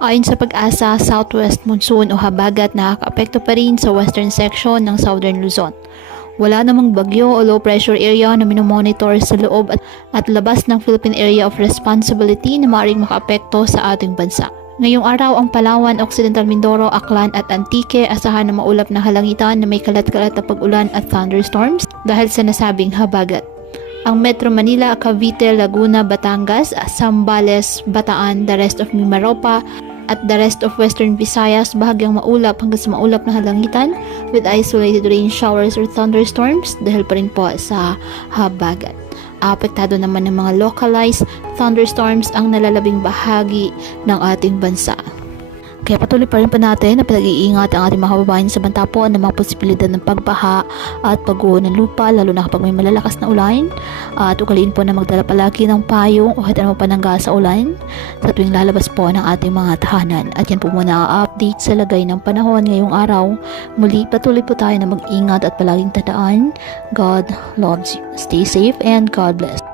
Ayon sa Pag-asa, southwest monsoon o habagat nakakaapekto pa rin sa western section ng southern Luzon. Wala namang bagyo o low pressure area na minomonitor sa loob at labas ng Philippine Area of Responsibility na maaaring makaapekto sa ating bansa. Ngayong araw, ang Palawan, Occidental Mindoro, Aklan at Antique asahan na maulap na halangitan na may kalat-kalat na pag-ulan at thunderstorms dahil sa nasabing habagat. Ang Metro Manila, Cavite, Laguna, Batangas, Zambales, Bataan, the rest of Mimaropa at the rest of Western Visayas bahagyang maulap hanggang sa maulap na halangitan with isolated rain showers or thunderstorms dahil pa rin po sa habagat. Apektado naman ng mga localized thunderstorms ang nalalabing bahagi ng ating bansa. Kaya patuloy pa rin po natin na pinag-iingat ang ating mga kababayan sa banta po ng mga posibilidad ng pagbaha at pagguho ng lupa lalo na kapag may malalakas na ulan at ugaliin po na magdala palagi ng payong o kahit anong panangga sa ulan sa tuwing lalabas po ng ating mga tahanan. At yan po muna update sa lagay ng panahon ngayong araw. Muli patuloy po tayo na mag-ingat at palaging tandaan, God loves you. Stay safe and God bless.